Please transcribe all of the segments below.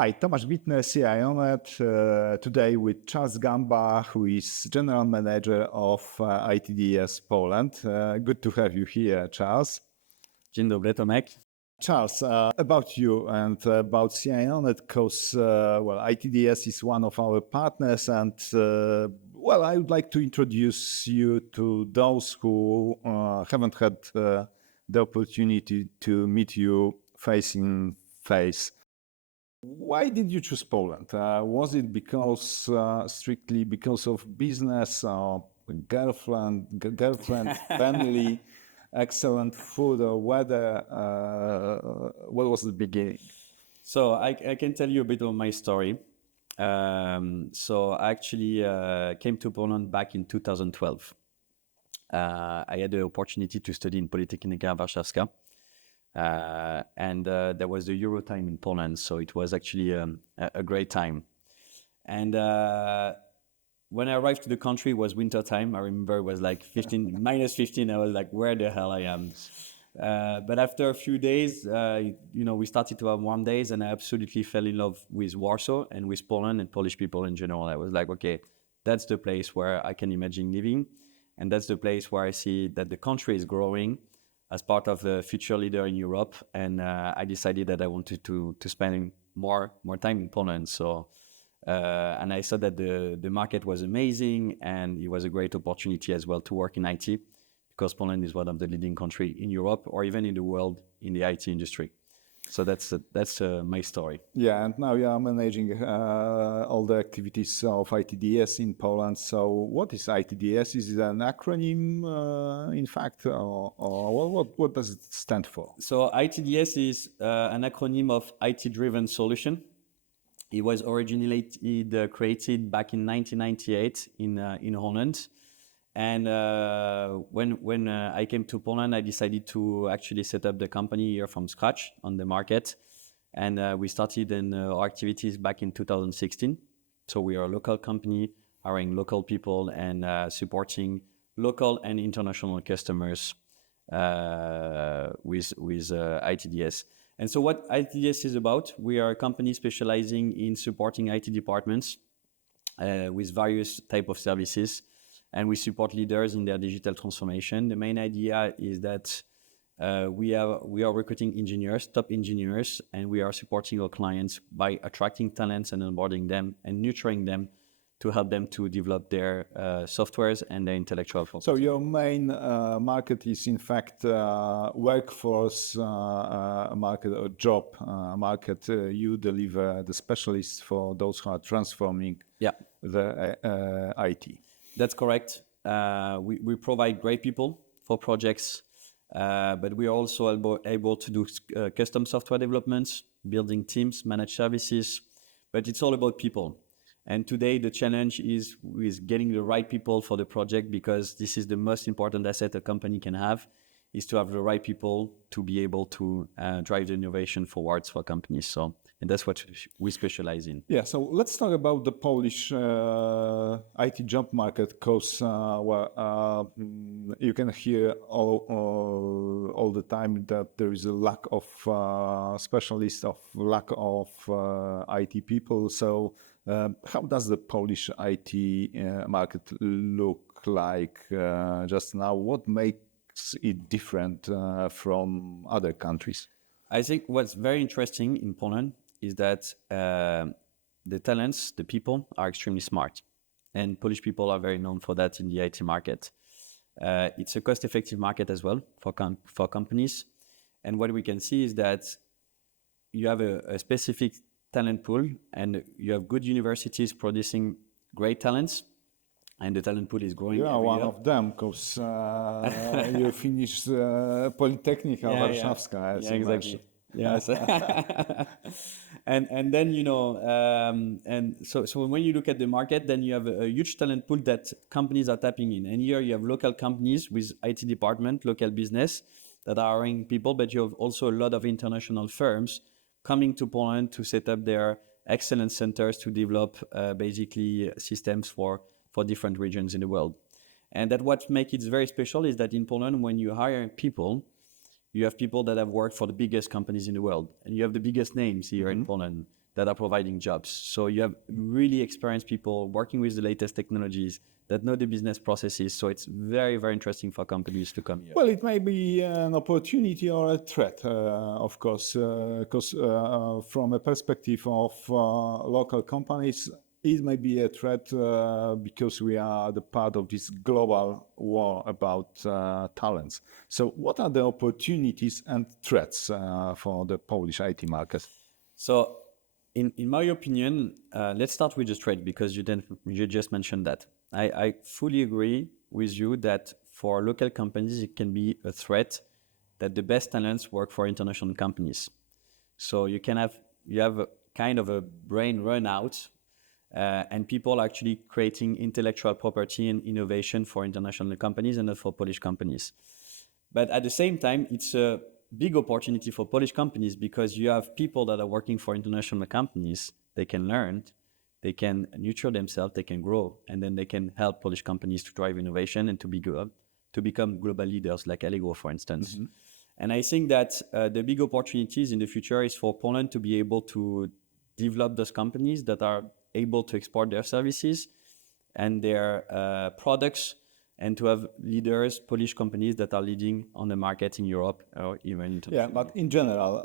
Hi, Tomasz Witner, CIONET. Today with Charles Gamba, who is General Manager of ITDS Poland. Good to have you here, Charles. Dzień dobry, Tomek. Charles, about you and about CIONET, because ITDS is one of our partners, and I would like to introduce you to those who haven't had the opportunity to meet you face in face. Why did you choose Poland? Was it strictly because of business, or girlfriend, family, excellent food or weather? What was the beginning? So I can tell you a bit of my story. So I actually came to Poland back in 2012. I had the opportunity to study in Politechnika Warszawska. And there was the Euro time in Poland, so it was actually a great time. And when I arrived to the country, it was winter time. I remember it was like minus 15. I was like, where the hell I am? But after a few days, we started to have warm days, and I absolutely fell in love with Warsaw and with Poland and Polish people in general. I was like, okay, that's the place where I can imagine living. And that's the place where I see that the country is growing as part of the future leader in Europe, and I decided that I wanted to spend more time in Poland. So, and I saw that the market was amazing, and it was a great opportunity as well to work in IT, because Poland is one of the leading countries in Europe or even in the world in the IT industry. So that's my story. Yeah, and now you are managing all the activities of ITDS in Poland. So what is ITDS? Is it an acronym, in fact, or what does it stand for? So ITDS is an acronym of IT-driven solution. It was originally created back in 1998 in Holland. And when I came to Poland, I decided to actually set up the company here from scratch on the market. And we started our activities back in 2016. So we are a local company, hiring local people and supporting local and international customers with ITDS. And so what ITDS is about, we are a company specializing in supporting IT departments with various type of services. And we support leaders in their digital transformation. The main idea is that we are recruiting engineers, top engineers, and we are supporting our clients by attracting talents and onboarding them and nurturing them to help them to develop their softwares and their intellectual property. So your main market is in fact workforce market or job market. You deliver the specialists for those who are transforming the IT. That's correct. We provide great people for projects, but we are also able to do custom software developments, building teams, manage services, but it's all about people. And today the challenge is with getting the right people for the project, because this is the most important asset a company can have, is to have the right people to be able to drive the innovation forwards for companies. And that's what we specialize in. Yeah, so let's talk about the Polish IT job market, because you can hear all the time that there is a lack of specialists, lack of IT people. So how does the Polish IT market look like just now? What makes it different from other countries? I think what's very interesting in Poland is that the talents, the people are extremely smart. And Polish people are very known for that in the IT market. It's a cost-effective market as well for companies. And what we can see is that you have a specific talent pool, and you have good universities producing great talents, and the talent pool is growing. You are one of them, because you finished Politechnika Warszawska. Yeah, exactly. Yes. and then, and so when you look at the market, then you have a huge talent pool that companies are tapping in. And here you have local companies with IT department, local business that are hiring people, but you have also a lot of international firms coming to Poland to set up their excellence centers to develop basically systems for different regions in the world. And that what makes it very special is that in Poland, when you hire people, you have people that have worked for the biggest companies in the world, and you have the biggest names here in Poland that are providing jobs. So you have really experienced people working with the latest technologies that know the business processes. So it's very, very interesting for companies to come here. Well, it may be an opportunity or a threat, of course, because from a perspective of local companies, it may be a threat because we are the part of this global war about talents. So what are the opportunities and threats for the Polish IT market? So in my opinion, let's start with the threat because you just mentioned that. I fully agree with you that for local companies, it can be a threat that the best talents work for international companies. So you have a kind of a brain run out and people actually creating intellectual property and innovation for international companies and not for Polish companies. But at the same time, it's a big opportunity for Polish companies because you have people that are working for international companies. They can learn, they can nurture themselves, they can grow, and then they can help Polish companies to drive innovation and to become global leaders like Allegro, for instance. Mm-hmm. And I think that the big opportunities in the future is for Poland to be able to develop those companies that are able to export their services and their products, and to have leaders, Polish companies that are leading on the market in Europe or even internationally. Yeah, but in general,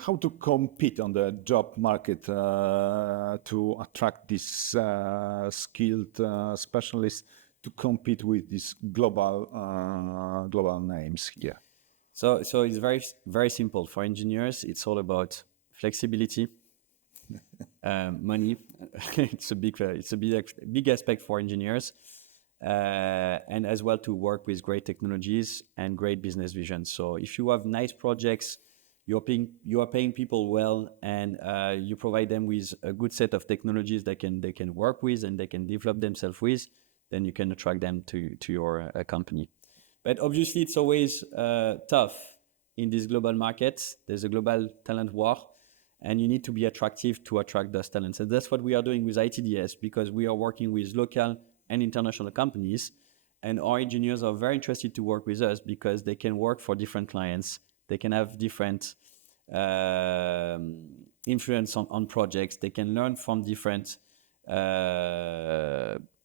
how to compete on the job market to attract these skilled specialists to compete with these global names here? So it's very, very simple. For engineers, it's all about flexibility, money. It's a big aspect for engineers. And as well to work with great technologies and great business vision. So if you have nice projects, you are paying people well, and you provide them with a good set of technologies they can work with and they can develop themselves with, then you can attract them to your company. But obviously, it's always tough in this global market. There's a global talent war, and you need to be attractive to attract those talents. And that's what we are doing with ITDS, because we are working with local and international companies, and our engineers are very interested to work with us because they can work for different clients. They can have different influence on projects. They can learn from different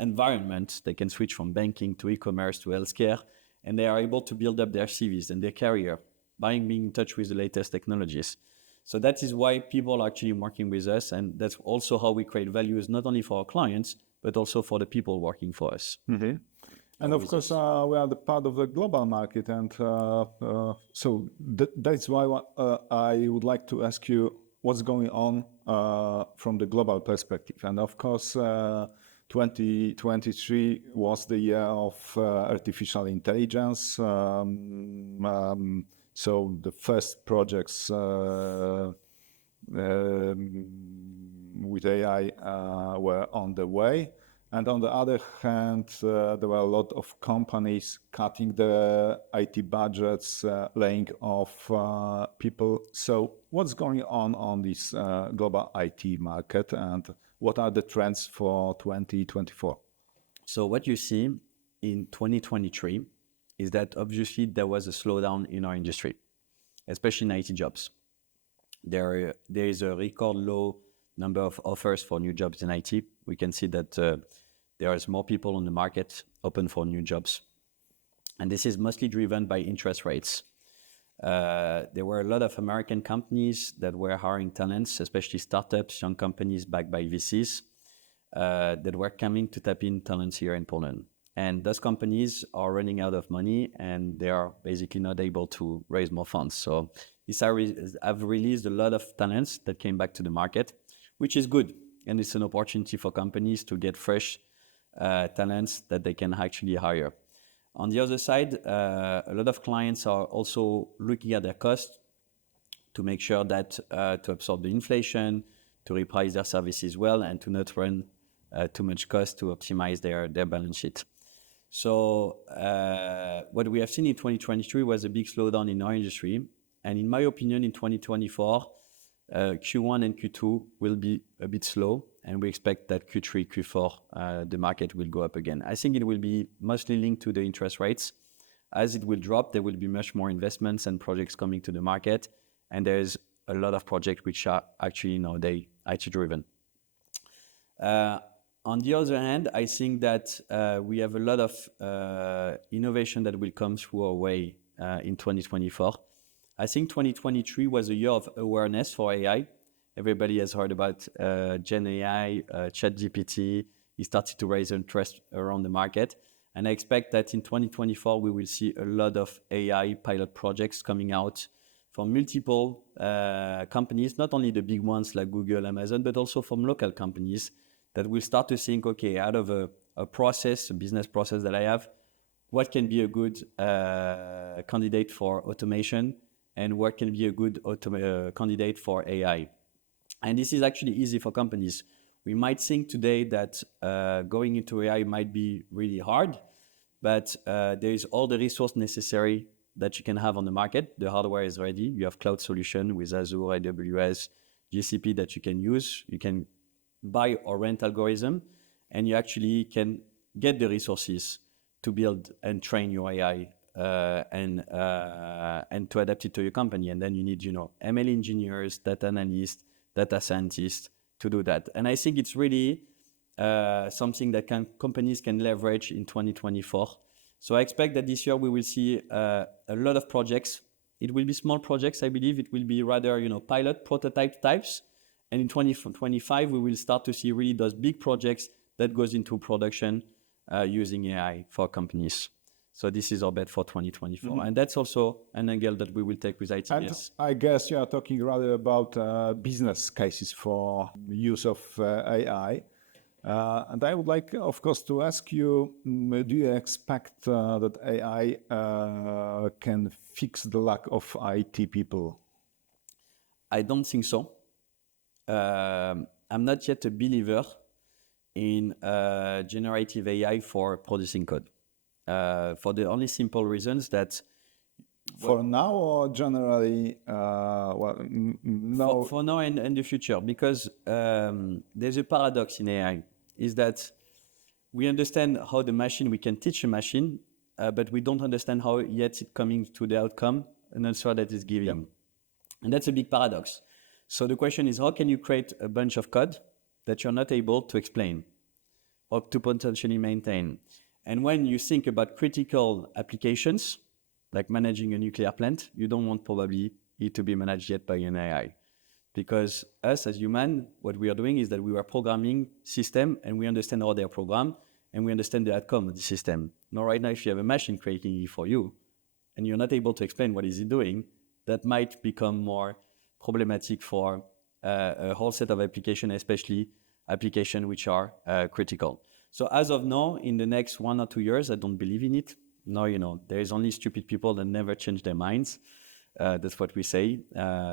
environments. They can switch from banking to e-commerce to healthcare, and they are able to build up their CVs and their career by being in touch with the latest technologies. So that is why people are actually working with us, and that's also how we create values, not only for our clients, but also for the people working for us. Mm-hmm. And of course, we are the part of the global market, and so that's why I would like to ask you what's going on from the global perspective. And of course, 2023 was the year of artificial intelligence. So the first projects with AI were on the way. And on the other hand, there were a lot of companies cutting the IT budgets, laying off people. So what's going on this global IT market, and what are the trends for 2024? So what you see in 2023 is that obviously there was a slowdown in our industry, especially in IT jobs. There is a record low number of offers for new jobs in IT. We can see that there is more people on the market open for new jobs. And this is mostly driven by interest rates. There were a lot of American companies that were hiring talents, especially startups, young companies backed by VCs, that were coming to tap in talents here in Poland. And those companies are running out of money, and they are basically not able to raise more funds. So these have released a lot of talents that came back to the market, which is good. And it's an opportunity for companies to get fresh talents that they can actually hire. On the other side, a lot of clients are also looking at their costs to make sure that to absorb the inflation, to reprice their services well, and to not run too much cost to optimize their balance sheet. So what we have seen in 2023 was a big slowdown in our industry. And in my opinion, in 2024, Q1 and Q2 will be a bit slow, and we expect that Q3, Q4, the market will go up again. I think it will be mostly linked to the interest rates. As it will drop, there will be much more investments and projects coming to the market, and there is a lot of projects which are actually nowadays IT driven. On the other hand, I think that we have a lot of innovation that will come through our way in 2024. I think 2023 was a year of awareness for AI. Everybody has heard about Gen AI, ChatGPT. It started to raise interest around the market. And I expect that in 2024, we will see a lot of AI pilot projects coming out from multiple companies, not only the big ones like Google, Amazon, but also from local companies that will start to think, okay, out of a process, a business process that I have, what can be a good candidate for automation and what can be a good candidate for AI. And this is actually easy for companies. We might think today that going into AI might be really hard, but there is all the resource necessary that you can have on the market. The hardware is ready. You have cloud solution with Azure, AWS, GCP that you can use. You can buy or rent algorithm, and you actually can get the resources to build and train your AI and to adapt it to your company. And then you need, ML engineers, data analysts, data scientists to do that. And I think it's really something that companies can leverage in 2024. So I expect that this year we will see a lot of projects. It will be small projects, I believe. It will be rather, pilot prototype types. And in 2025, we will start to see really those big projects that goes into production using AI for companies. So this is our bet for 2024. Mm-hmm. And that's also an angle that we will take with ITDS. And I guess you are talking rather about business cases for use of AI. And I would like, of course, to ask you, do you expect that AI can fix the lack of IT people? I don't think so. I'm not yet a believer in generative AI for producing code. For the only simple reasons that... For now or generally? No. For now and the future, because there's a paradox in AI, is that we understand how the machine, we can teach a machine, but we don't understand how yet it's coming to the outcome and answer that it's giving. Yeah. And that's a big paradox. So the question is, how can you create a bunch of code that you're not able to explain or to potentially maintain? And when you think about critical applications, like managing a nuclear plant, you don't want probably it to be managed yet by an AI. Because us as humans, what we are doing is that we are programming system and we understand how they are programmed and we understand the outcome of the system. Now, right now, if you have a machine creating it for you and you're not able to explain what is it doing, that might become more problematic for a whole set of applications, especially applications which are critical. So as of now, in the next 1 or 2 years, I don't believe in it. No, there is only stupid people that never change their minds. That's what we say.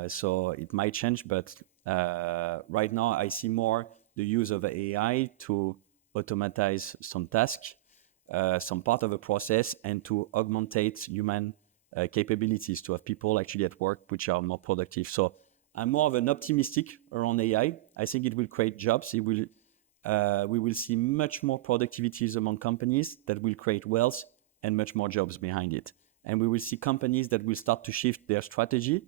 So it might change, but right now I see more the use of AI to automatize some tasks, some part of a process, and to augmentate human capabilities, to have people actually at work which are more productive. So I'm more of an optimistic around AI. I think it will create jobs. It will, we will see much more productivities among companies that will create wealth and much more jobs behind it. And we will see companies that will start to shift their strategy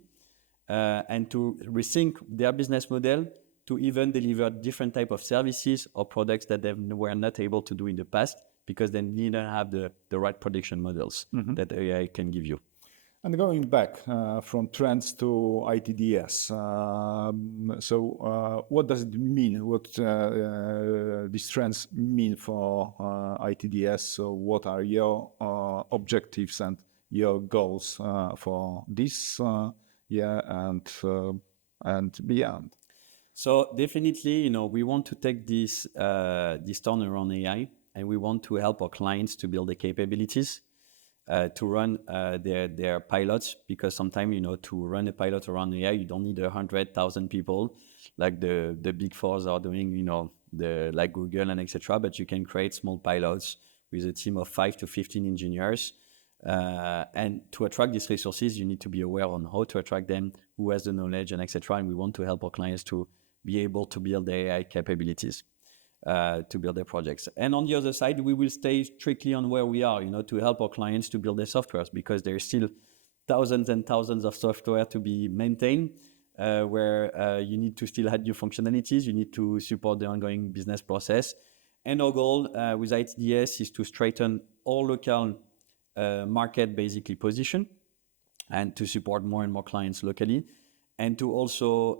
and to rethink their business model to even deliver different type of services or products that they were not able to do in the past because they didn't have the right production models that AI can give you. And going back from trends to ITDS, so what does it mean? What these trends mean for ITDS? So what are your objectives and your goals for this year and beyond? So definitely, we want to take this turn around AI, and we want to help our clients to build the capabilities to run their pilots, because sometimes, to run a pilot around AI, you don't need 100,000 people like the big fours are doing, like Google and etc. But you can create small pilots with a team of 5 to 15 engineers. And to attract these resources, you need to be aware on how to attract them, who has the knowledge, and etc. And we want to help our clients to be able to build their AI capabilities, to build their projects. And on the other side, we will stay strictly on where we are, to help our clients to build their softwares, because there is still thousands and thousands of software to be maintained. where you need to still add new functionalities, you need to support the ongoing business process. And our goal with ITDS is to strengthen all local market basically position and to support more and more clients locally, and to also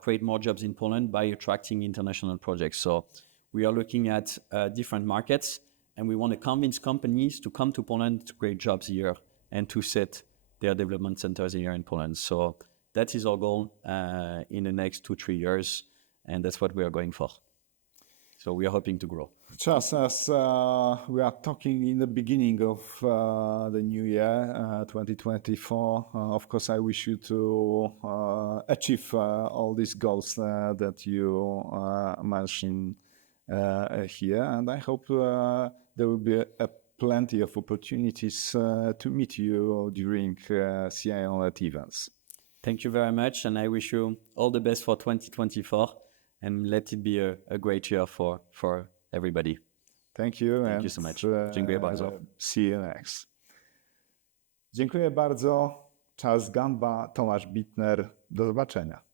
create more jobs in Poland by attracting international projects. So we are looking at different markets, and we want to convince companies to come to Poland to create jobs here and to set their development centers here in Poland. So that is our goal in the next 2-3 years, and that's what we are going for. So we are hoping to grow. Just as we are talking in the beginning of the new year, 2024, of course, I wish you to achieve all these goals that you mentioned here. And I hope there will be plenty of opportunities to meet you during CIONET events. Thank you very much, and I wish you all the best for 2024, and let it be a great year for everybody. Thank you. Thank you so much. Dziękuję bardzo. See you next. Dziękuję bardzo. Charles Gamba, Tomasz Bittner. Do zobaczenia.